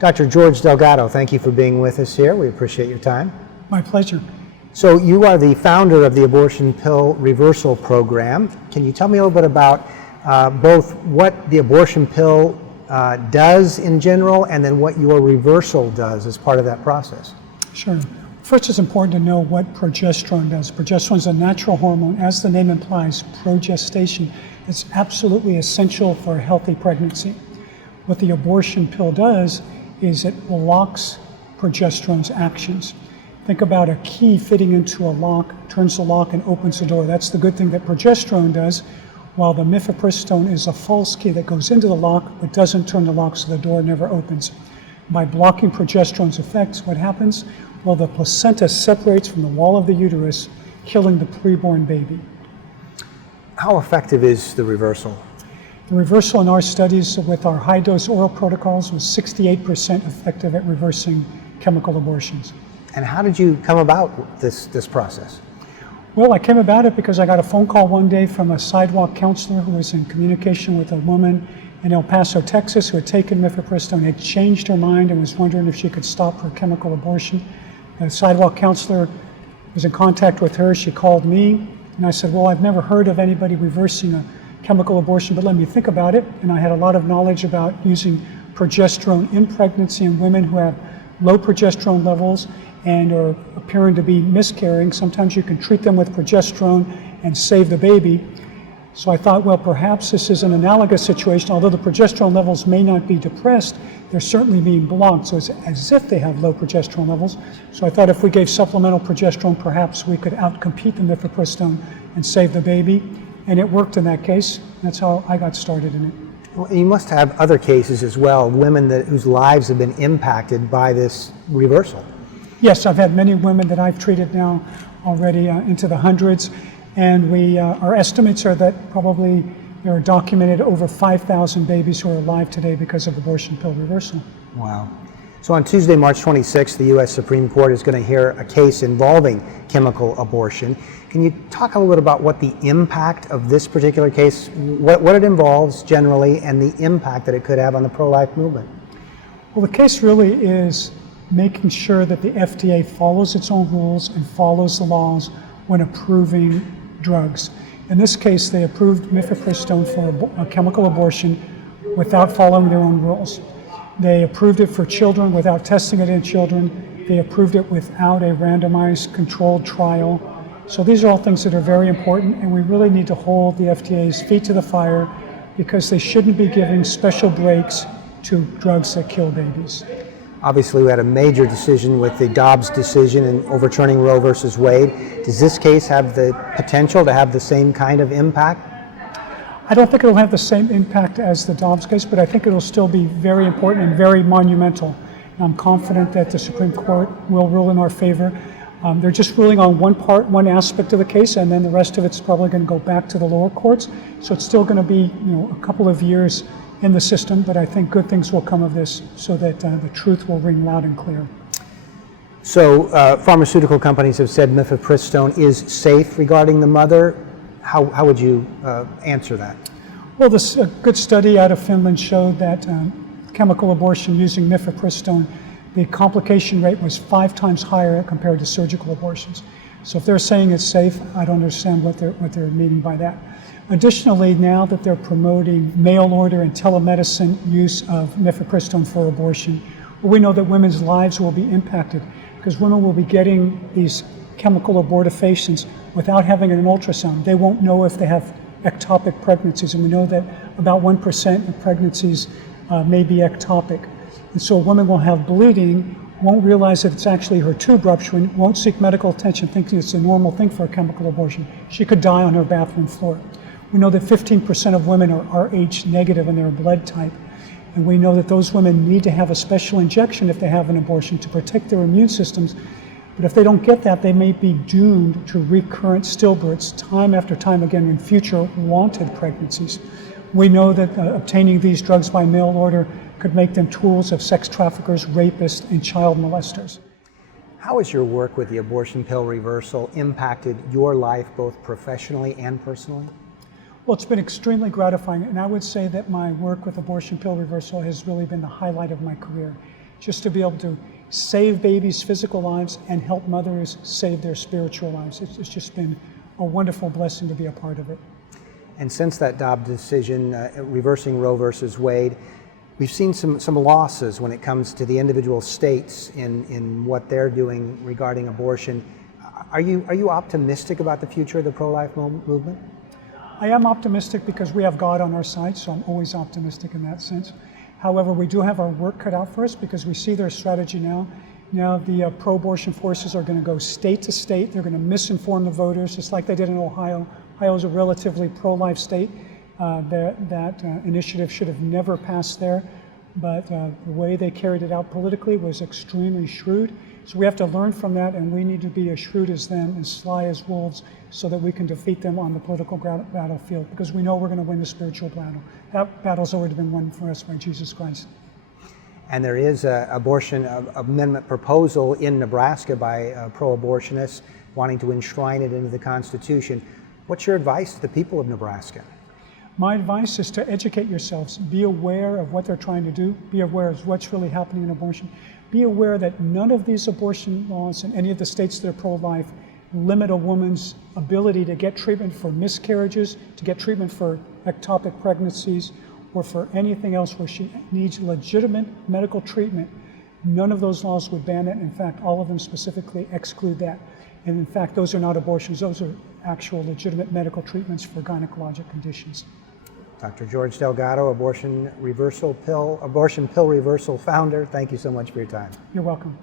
Dr. George Delgado, thank you for being with us here. We appreciate your time. My pleasure. So you are the founder of the abortion pill reversal program. Can you tell me a little bit about both what the abortion pill does in general and then what your reversal does as part of that process? Sure. First, it's important to know what progesterone does. Progesterone is a natural hormone. As the name implies, progestation. It's absolutely essential for a healthy pregnancy. What the abortion pill does is it blocks progesterone's actions. Think about a key fitting into a lock, turns the lock and opens the door. That's the good thing that progesterone does, while the mifepristone is a false key that goes into the lock but doesn't turn the lock so the door never opens. By blocking progesterone's effects, what happens? Well, the placenta separates from the wall of the uterus, killing the preborn baby. How effective is the reversal? The reversal in our studies with our high-dose oral protocols was 68% effective at reversing chemical abortions. And how did you come about this process? Well, I came about it because I got a phone call one day from a sidewalk counselor who was in communication with a woman in El Paso, Texas, who had taken mifepristone, had changed her mind and was wondering if she could stop her chemical abortion. The sidewalk counselor was in contact with her. She called me, and I said, well, I've never heard of anybody reversing a chemical abortion, but let me think about it. And I had a lot of knowledge about using progesterone in pregnancy in women who have low progesterone levels and are appearing to be miscarrying. Sometimes you can treat them with progesterone and save the baby. So I thought, well, perhaps this is an analogous situation. Although the progesterone levels may not be depressed, they're certainly being blocked. So it's as if they have low progesterone levels. So I thought if we gave supplemental progesterone, perhaps we could outcompete the mifepristone and save the baby. And it worked in that case. That's how I got started in it. Well, you must have other cases as well, women whose lives have been impacted by this reversal. Yes, I've had many women that I've treated now already into the hundreds. And our estimates are that probably there are documented over 5,000 babies who are alive today because of abortion pill reversal. Wow. So on Tuesday, March 26th, the U.S. Supreme Court is going to hear a case involving chemical abortion. Can you talk a little bit about what the impact of this particular case, what it involves generally, and the impact that it could have on the pro-life movement? Well, the case really is making sure that the FDA follows its own rules and follows the laws when approving drugs. In this case, they approved mifepristone for a chemical abortion without following their own rules. They approved it for children without testing it in children. They approved it without a randomized controlled trial. So these are all things that are very important, and we really need to hold the FDA's feet to the fire because they shouldn't be giving special breaks to drugs that kill babies. Obviously, we had a major decision with the Dobbs decision in overturning Roe versus Wade. Does this case have the potential to have the same kind of impact? I don't think it'll have the same impact as the Dobbs case, but I think it'll still be very important and very monumental. And I'm confident that the Supreme Court will rule in our favor. They're just ruling on one aspect of the case, and then the rest of it's probably going to go back to the lower courts. So it's still going to be, a couple of years in the system, but I think good things will come of this so that the truth will ring loud and clear. So pharmaceutical companies have said mifepristone is safe regarding the mother. How would you answer that? Well, a good study out of Finland showed that chemical abortion using mifepristone, the complication rate was 5 times higher compared to surgical abortions. So if they're saying it's safe, I don't understand what they're meaning by that. Additionally, now that they're promoting mail order and telemedicine use of mifepristone for abortion, we know that women's lives will be impacted because women will be getting these chemical abortifacients without having an ultrasound. They won't know if they have ectopic pregnancies, and we know that about 1% of pregnancies may be ectopic. And so a woman will have bleeding, won't realize that it's actually her tube rupturing, won't seek medical attention, thinking it's a normal thing for a chemical abortion. She could die on her bathroom floor. We know that 15% of women are Rh negative in their blood type. And we know that those women need to have a special injection if they have an abortion to protect their immune systems. But if they don't get that, they may be doomed to recurrent stillbirths time after time again in future wanted pregnancies. We know that obtaining these drugs by mail order could make them tools of sex traffickers, rapists, and child molesters. How has your work with the abortion pill reversal impacted your life both professionally and personally? Well, it's been extremely gratifying, and I would say that my work with abortion pill reversal has really been the highlight of my career. just to be able to save babies' physical lives and help mothers save their spiritual lives. It's just been a wonderful blessing to be a part of it. And since that Dobbs decision, reversing Roe versus Wade, we've seen some losses when it comes to the individual states in what they're doing regarding abortion. Are you optimistic about the future of the pro-life movement? I am optimistic because we have God on our side, so I'm always optimistic in that sense. However, we do have our work cut out for us because we see their strategy now. Now the pro-abortion forces are going to go state to state. They're going to misinform the voters, just like they did in Ohio. Ohio is a relatively pro-life state. That initiative should have never passed there, but the way they carried it out politically was extremely shrewd. So we have to learn from that, and we need to be as shrewd as them and sly as wolves so that we can defeat them on the political battlefield, because we know we're going to win the spiritual battle. That battle's already been won for us by Jesus Christ. And there is an abortion amendment proposal in Nebraska by pro-abortionists wanting to enshrine it into the Constitution. What's your advice to the people of Nebraska? My advice is to educate yourselves. Be aware of what they're trying to do. Be aware of what's really happening in abortion. Be aware that none of these abortion laws in any of the states that are pro-life limit a woman's ability to get treatment for miscarriages, to get treatment for ectopic pregnancies, or for anything else where she needs legitimate medical treatment. None of those laws would ban it. In fact, all of them specifically exclude that. And in fact, those are not abortions. Those are actual legitimate medical treatments for gynecologic conditions. Dr. George Delgado, abortion pill reversal founder, thank you so much for your time. You're welcome.